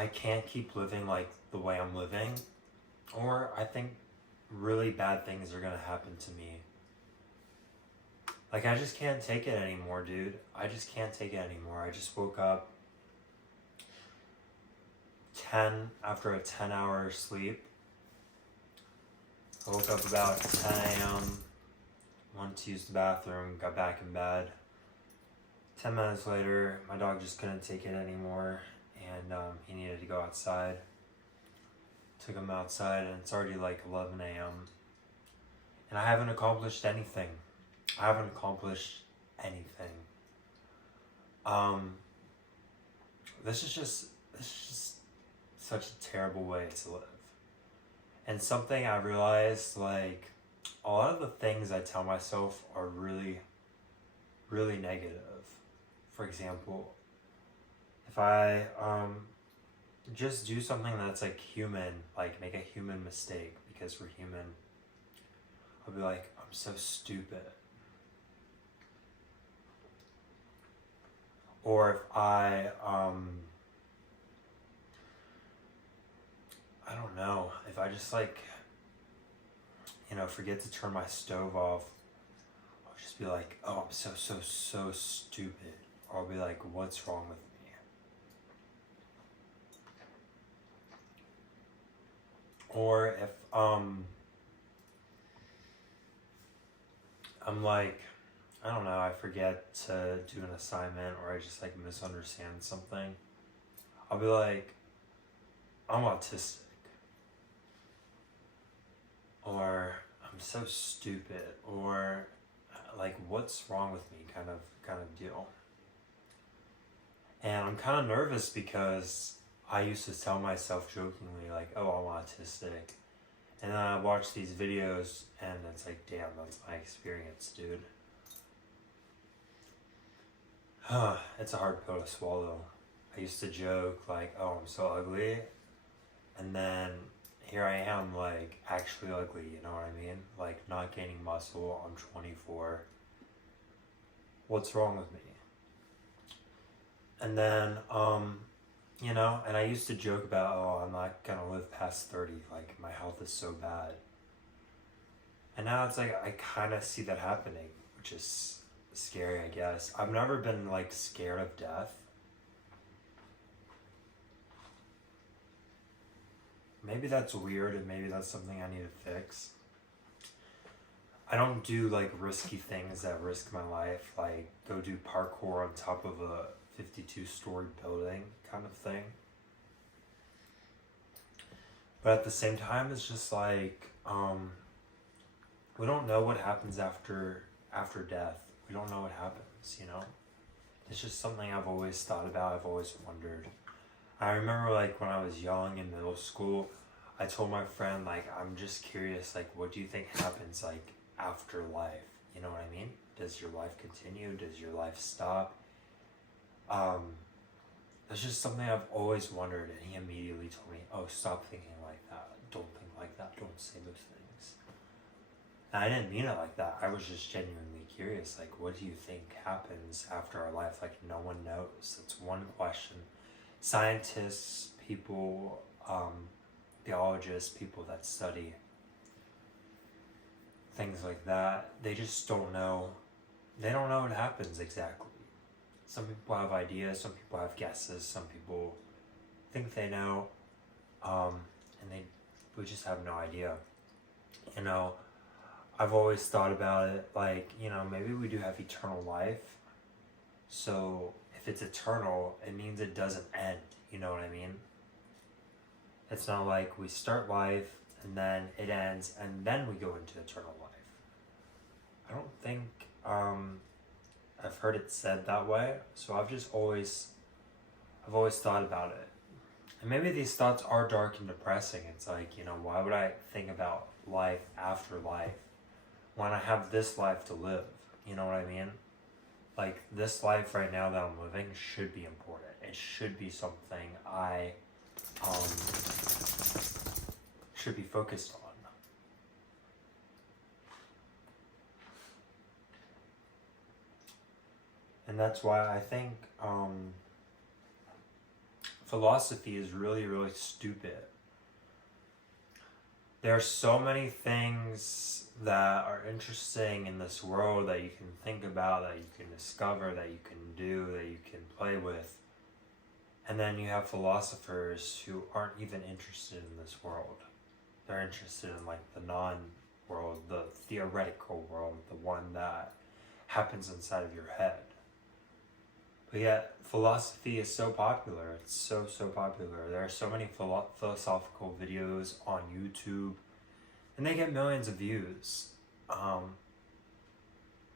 I can't keep living like the way I'm living, or I think really bad things are gonna happen to me. Like, I just can't take it anymore, dude. I just can't take it anymore. I just woke up after a 10-hour sleep. I woke up about 10 a.m., went to use the bathroom, got back in bed. 10 minutes later, my dog just couldn't take it anymore, and he needed to go outside. Took him outside, and it's already like 11 a.m. And I haven't accomplished anything. I haven't accomplished anything. This is just such a terrible way to live. And something I realized, like, a lot of the things I tell myself are really, really negative. For example, if I just do something that's like human, like make a human mistake because we're human, I'll be like, I'm so stupid. Or if I don't know, if I just like, forget to turn my stove off, I'll just be like, oh, I'm so stupid. Or I'll be like, what's wrong with me? Or if I'm like, I don't know, I forget to do an assignment, or I just like misunderstand something, I'll be like, I'm autistic. Or I'm so stupid, or like, what's wrong with me, kind of deal. And I'm kind of nervous because I used to tell myself jokingly, like, oh, I'm autistic. And then I watch these videos and it's like, damn, that's my experience, dude. It's a hard pill to swallow. I used to joke like, oh, I'm so ugly. And then here I am, like, actually ugly, you know what I mean? Like, not gaining muscle, I'm 24. What's wrong with me? And then, and I used to joke about, oh, I'm not gonna live past 30, like, my health is so bad. And now it's like, I kind of see that happening, which is scary, I guess. I've never been, like, scared of death. Maybe that's weird, and maybe that's something I need to fix. I don't do, like, risky things that risk my life, like go do parkour on top of a 52-story building kind of thing. But at the same time, it's just like, we don't know what happens after death. We don't know what happens, It's just something I've always thought about, I've always wondered. I remember, like, when I was young in middle school, I told my friend, like, I'm just curious, like, what do you think happens, like, after life? You know what I mean? Does your life continue? Does your life stop? It's just something I've always wondered, and he immediately told me, oh, stop thinking like that. Don't think like that. Don't say those things. And I didn't mean it like that. I was just genuinely curious, like, what do you think happens after our life? Like, no one knows. That's one question. Scientists, people, theologists, people that study things like that, they just don't know. They don't know what happens exactly. Some people have ideas, some people have guesses, some people think they know, and we just have no idea. I've always thought about it like, maybe we do have eternal life. So if it's eternal, it means it doesn't end. You know what I mean? It's not like we start life and then it ends and then we go into eternal life. I don't think I've heard it said that way. So I've always thought about it. And maybe these thoughts are dark and depressing. It's like, why would I think about life after life when I have this life to live? You know what I mean? Like, this life right now that I'm living should be important. It should be something I should be focused on. And that's why I think philosophy is really, really stupid. There are so many things that are interesting in this world that you can think about, that you can discover, that you can do, that you can play with. And then you have philosophers who aren't even interested in this world. They're interested in like the non-world, the theoretical world, the one that happens inside of your head. But yet, philosophy is so popular. It's so popular. There are so many philosophical videos on YouTube, and they get millions of views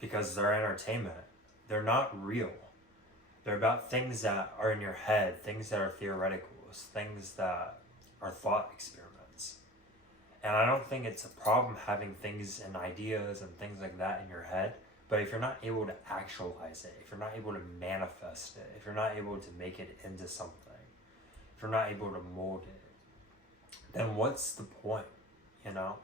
because they're entertainment. They're not real. They're about things that are in your head, things that are theoretical, things that are thought experiments. And I don't think it's a problem having things and ideas and things like that in your head. But if you're not able to actualize it, if you're not able to manifest it, if you're not able to make it into something, if you're not able to mold it, then what's the point, you know?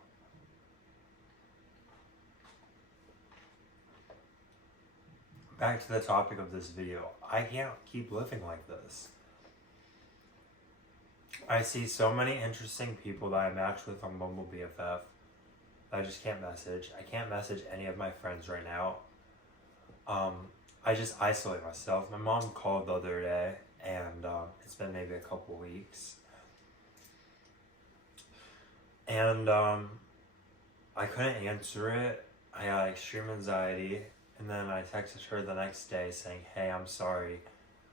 Back to the topic of this video. I can't keep living like this. I see so many interesting people that I match with on Bumble BFF. I just can't message. I can't message any of my friends right now. I just isolate myself. My mom called the other day, and it's been maybe a couple weeks. And I couldn't answer it. I got extreme anxiety. And then I texted her the next day saying, hey, I'm sorry.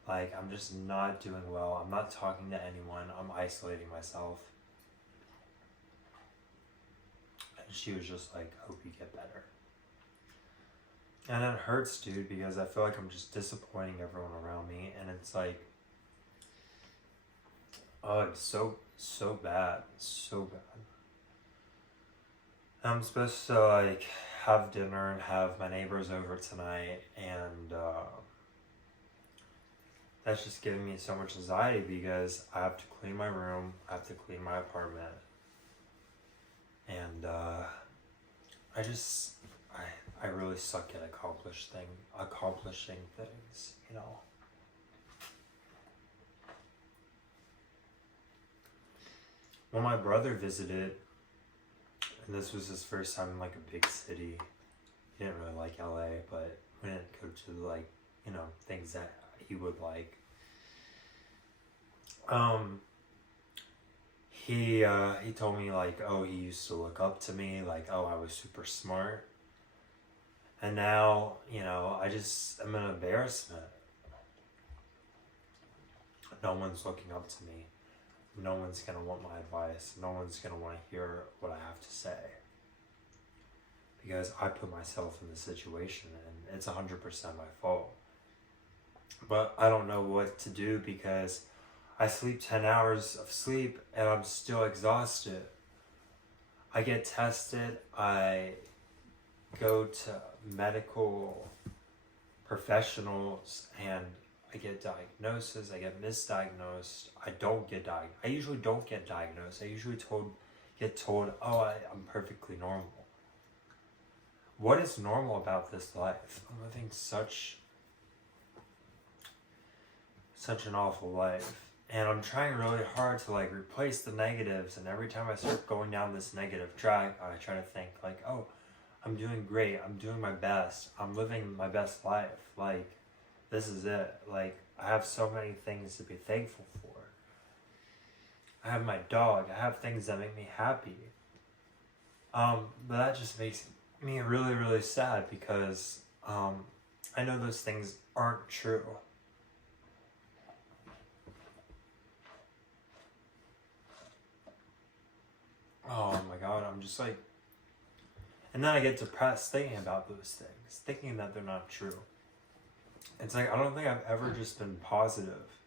Like, I'm just not doing well. I'm not talking to anyone. I'm isolating myself. And she was just like, hope you get better. And it hurts, dude, because I feel like I'm just disappointing everyone around me. And it's like, oh, it's so bad. So bad. I'm supposed to, like, have dinner and have my neighbors over tonight. And that's just giving me so much anxiety because I have to clean my room. I have to clean my apartment. And I really suck at accomplishing things, you know. When my brother visited, and this was his first time in like a big city, he didn't really like LA, but we didn't go to like, you know, things that he would like. He told me like, oh, he used to look up to me, like, oh, I was super smart. And now, you know, I'm an embarrassment. No one's looking up to me. No one's gonna want my advice. No one's gonna want to hear what I have to say. Because I put myself in the situation and it's 100% my fault. But I don't know what to do because I sleep 10 hours of sleep and I'm still exhausted. I get tested, I go to medical professionals and I get diagnosis, I get misdiagnosed, I don't get diagnosed. I usually don't get diagnosed. I usually get told, oh, I'm perfectly normal. What is normal about this life? I'm living such an awful life. And I'm trying really hard to like replace the negatives, and every time I start going down this negative track, I try to think like, oh, I'm doing great, I'm doing my best, I'm living my best life, like, this is it, like, I have so many things to be thankful for. I have my dog, I have things that make me happy. But that just makes me really, really sad because I know those things aren't true. Oh my god, I'm just like... And then I get depressed thinking about those things, thinking that they're not true. It's like, I don't think I've ever just been positive.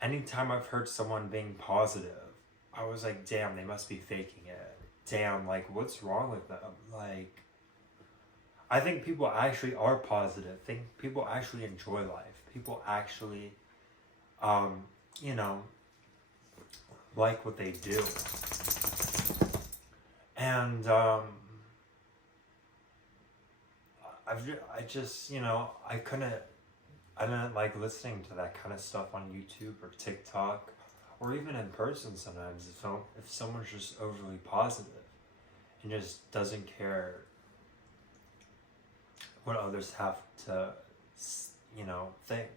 Anytime I've heard someone being positive, I was like, damn, they must be faking it. Damn, like, what's wrong with them? Like, I think people actually are positive. I think people actually enjoy life. People actually, you know, like what they do. And I just, you know, I I didn't like listening to that kind of stuff on YouTube or TikTok or even in person sometimes if someone's just overly positive and just doesn't care what others have to, think,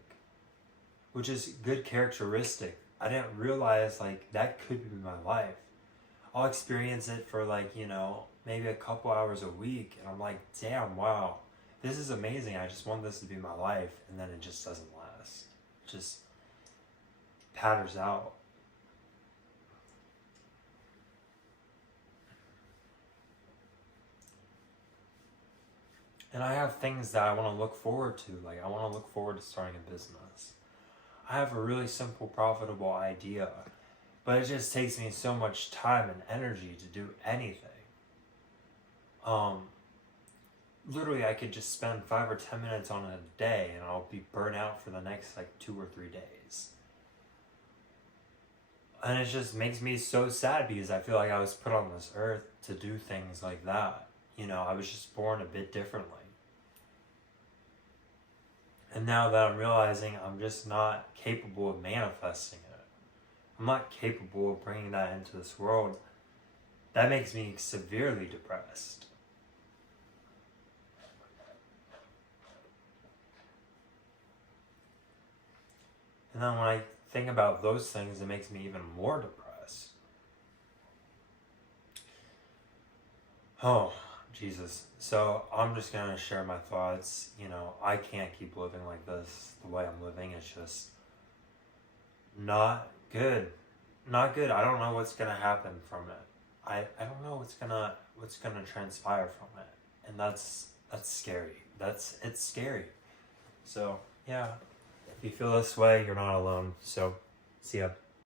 which is good characteristic. I didn't realize like that could be my life. I'll experience it for like, maybe a couple hours a week and I'm like, damn, wow, this is amazing. I just want this to be my life, and then it just doesn't last. It just patters out. And I have things that I want to look forward to. Like, I want to look forward to starting a business. I have a really simple, profitable idea, but it just takes me so much time and energy to do anything. Literally, I could just spend 5 or 10 minutes on it a day, and I'll be burnt out for the next like 2 or 3 days. And it just makes me so sad because I feel like I was put on this earth to do things like that. I was just born a bit differently. And now that I'm realizing I'm just not capable of manifesting it, I'm not capable of bringing that into this world, that makes me severely depressed. And then when I think about those things, it makes me even more depressed. Oh, Jesus. So I'm just going to share my thoughts. I can't keep living like this. The way I'm living is just not good. Not good. I don't know what's going to happen from it. I don't know what's gonna transpire from it. And that's scary. It's scary. So, yeah. If you feel this way, you're not alone. So, see ya.